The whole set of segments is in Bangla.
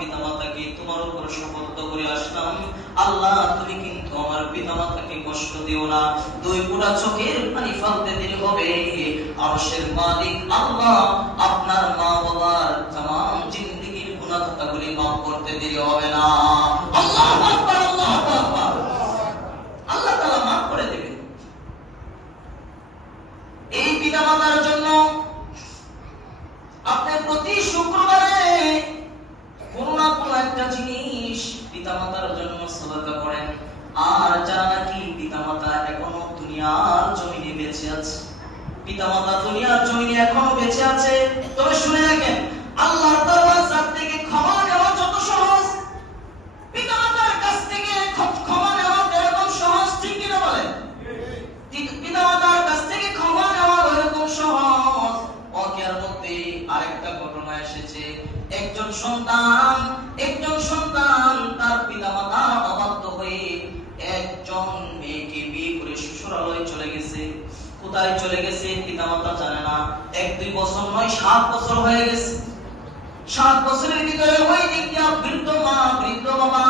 পিতামাতাকে তোমার উপর শপথ করে আসলাম। আল্লাহ, তুমি কিন্তু আমার পিতামাতাকে কষ্ট দিও না। দুই পুরা চোখের পানি হবে। আরশের মালিক আল্লাহ, আপনার মা বাবার তাম জিন্দিগির গুণাগুলি মাফ করতে দিলে হবে না। একটা জিনিস পিতামাতার জন্য সদকা করেন। আর যারা নাকি পিতামাতা এখনও দুনিয়ার জমিনে বেঁচে আছে, পিতামাতা দুনিয়ার জমিনে এখনও বেঁচে আছে, তবে শুনে রাখেন, আল্লাহর দরবার থেকে ক্ষমা নেওয়া যত সহজ। পিতামাতার কাছ থেকে ক্ষমা নেওয়া এরকম সহজ, ঠিক কিনা বলেন? পিতামাতার কাছ থেকে ক্ষমা নেওয়া এরকম সহজ। অকের মধ্যে আরেকটা ঘটনা এসেছে। একজন সন্তান একজন সন্তান তার পিতামাতার অবাধ্য হয়ে একজন বিয়ে করে শ্বশুরালয়ে চলে গেছে। কোথায় চলে গেছে পিতামাতা জানে না। এক, দুই বছর নয়, সাত বছর হয়ে গেছে। সাত বছরের ভিতরে ওই দিক দিয়া বৃদ্ধ মা, বৃদ্ধ বাবা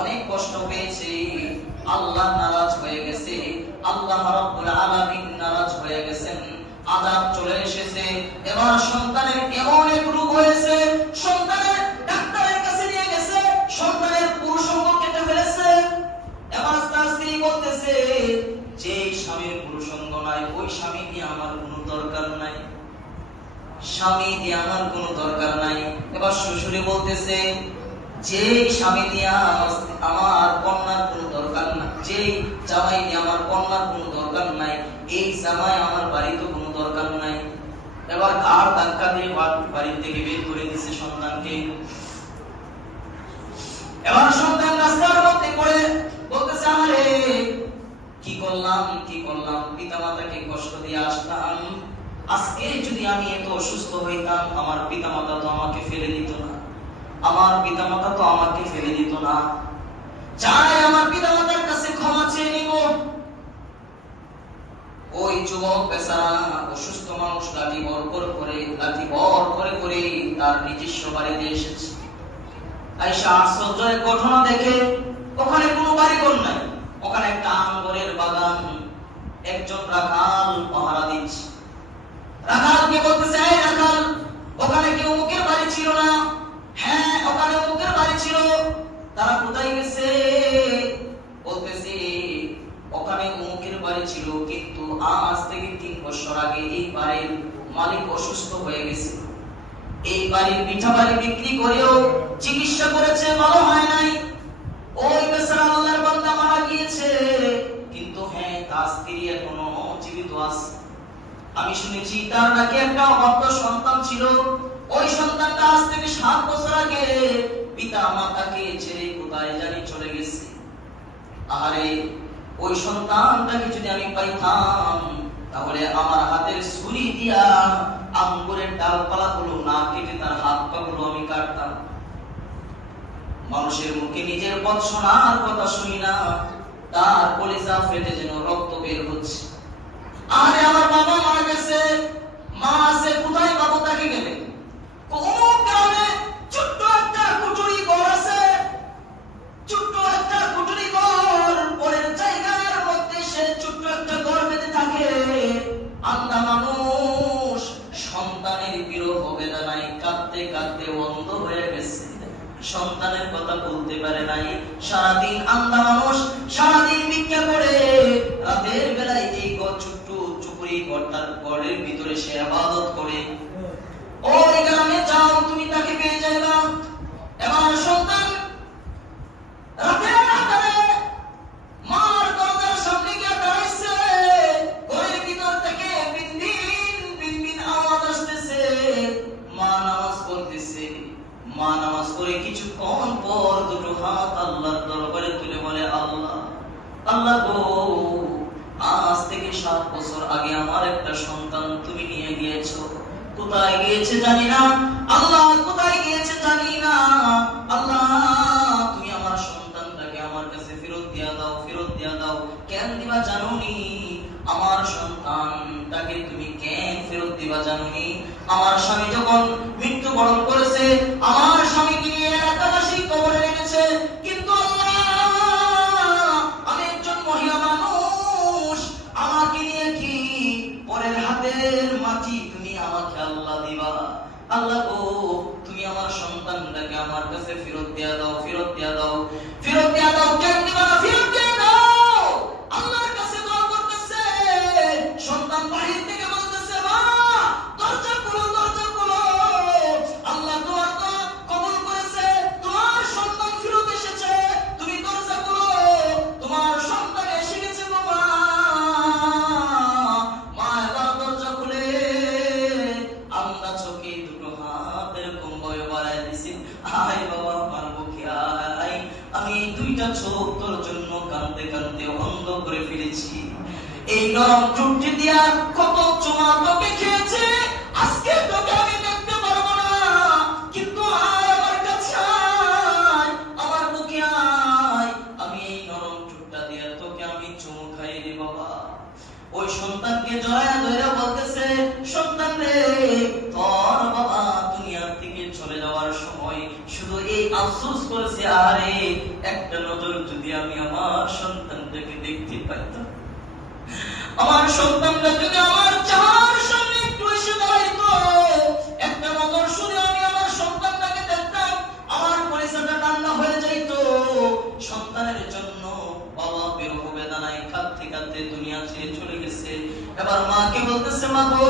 অনেক কষ্ট পেয়েছে। আল্লাহ নারাজ হয়ে গেছে। আল্লাহ রাব্বুল আলামিন নারাজ হয়ে গেছেন। আযাব চলে এসেছে। এবার সন্তানের এমন এক রোগ হয়েছে সন্তানের ডাক্তারের কাছে নিয়ে গেছে সন্তানের পুরুষঙ্গ কেটে ফেলেছে এবার তার স্ত্রী বলতেছে যে স্বামীর পুরুষঙ্গ নাই ওই স্বামী নিয়ে আমার কোনো দরকার নাই। স্বামী দিয়ে আমার কোনো দরকার নাই। এবার শ্বশুরে বলতেছে, যে স্বামী দিয়া আমার কন্যার কোনো দরকার নাই যে জামাই দিয়ে আমার কন্যার কোনো দরকার নাই, এই জামাই আমার বাড়িতে কোনো দরকার নাই। এবার ঘাড় ধাক্কা দিয়ে বাড়ি থেকে বের করে দিছে সন্তানকে? এবার সন্তান রাস্তার মধ্যে পড়ে বলতেছে আমারে কি করলাম কি করলাম? কষ্ট দিয়ে আসলাম আজকে যদি আমি এত অসুস্থ হইতাম, আমার তো আমাকে ফেলে দিত না। আমার তো আমাকে ফেলে দিত না। চাই আমার কাছে ক্ষমা চেয়ে নিব, ওই যুবক বেচারা অসুস্থ মানুষ লাঠি বর বর করে, লাঠি বর করে করে তার নিজস্ব বাড়িতে এসেছে। আইসা ঘটনা দেখে ওখানে কোনো বাড়িঘর নাই। ওখানে একটা আঙ্গরের বাগান, একজন রাখাল পাহারা দিচ্ছে রাখালকে এই রাখাল, ওখানে কেউ মুখের বাড়ি ছিল না। হ্যাঁ ওখানে মুখের বাড়ি ছিল। তারা কোথায় গেছে? ওখানে বাড়ি ছিল, কিন্তু আজ থেকে তিন বছর আগে এই বাড়ির মালিক অসুস্থ হয়ে গেছে। এই বাড়ির পিঠা বাড়ি বিক্রি করেও চিকিৎসা করেছে, ভালো হয় নাই। ওই বেচারা আল্লাহর বান্দা মারা গিয়েছে কিন্তু আরে ওই সন্তানটাকে যদি আমি পাইতাম, তাহলে আমার হাতের ছুরি দিয়া আঙ্গুরের ডালপালা গুলো না কেটে তার হাত পা গুলো আমি কাটতাম। মানুষের মুখে নিজের পথ শোনার কথা শুনি না। তার কলিজা ফেটে যেন রক্ত বের হচ্ছে। আরে আমার বাবা মারা গেছে। মা আছে, কোথায় বাবু তাকে গেলে? অমুক গ্রামে ছোট্ট একটা কুটুরি ঘর আছে? ছোট্ট একটা কুটুরি ঘর, পরের জায়গার মধ্যে সে ছোট্ট একটা ঘর বেঁধে থাকে। আন্দা মানুষ, সন্তানের বিরহ বেদনায় কাঁদতে কাঁদতে অন্ধ হয়ে গেছে। সন্তানের কথা বলতে পারে নাই। সারাদিন আন্দা মানুষ সারাদিন ভিক্ষা করে রাতের বেলায় এই ঘর ছোট্ট ঘরটার ঘরের ভিতরে সে আবাদত করে। ওই গ্রামে যাও, তুমি তাকে পেয়ে যাইবা এবার সন্তান মা নামাজ পড়তেছে। মা নামাজ পড়ে কিছুক্ষণ পর দুটো হাত আল্লাহর দরবারে তুলে বলে, আল্লাহ আল্লাহ গো থেকে সাত বছর আগে আমার একটা সন্তান তুমি নিয়ে গিয়েছো। কোথায় গিয়েছে জানি না। আল্লাহ, কোথায় গিয়েছে জানি না। আল্লাহ, তুমি আমার সন্তানটাকে আমার কাছে ফেরত দিয়া দাও, ফেরত দিয়া দাও। কেন দিবা জানোনি? আমার সন্তানটাকে তুমি কেন ফেরত দিবা আমার স্বামী যখন মৃত্যুবরণ করেছে, আমার স্বামীকে নিয়ে এলাকাবাসী আমার কাছে ফেরত দিয়া দাও ফেরত দিয়া দাও ফেরত দিয়া দাও ফেলেছি এই নরম চুটটি দিয়া কত চুমা তোকে খেয়েছে, আজকে তোকে আমি দেখতে পারব না। কিন্তু আমার কাছে আমার আয়। আমি এই নরম চুটটা দিয়া তোকে আমি চুমু খাই রে বাবা। ওই সন্তানকে জয়া ধরে বলতেছে, সন্তান রে, তোর বাবা দুনিয়ার থেকে চলে যাওয়ার সময় সন্তানের জন্য বাবা বিরহ বেদনায় কাঁদতে কাঁদতে দুনিয়া ছেড়ে চলে গেছে। এবার মাকে বলতেছে, মা গো,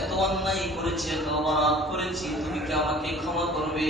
এত অন্যায় করেছি, এত অপরাধ করেছি, তুমি কি আমাকে ক্ষমা করবে?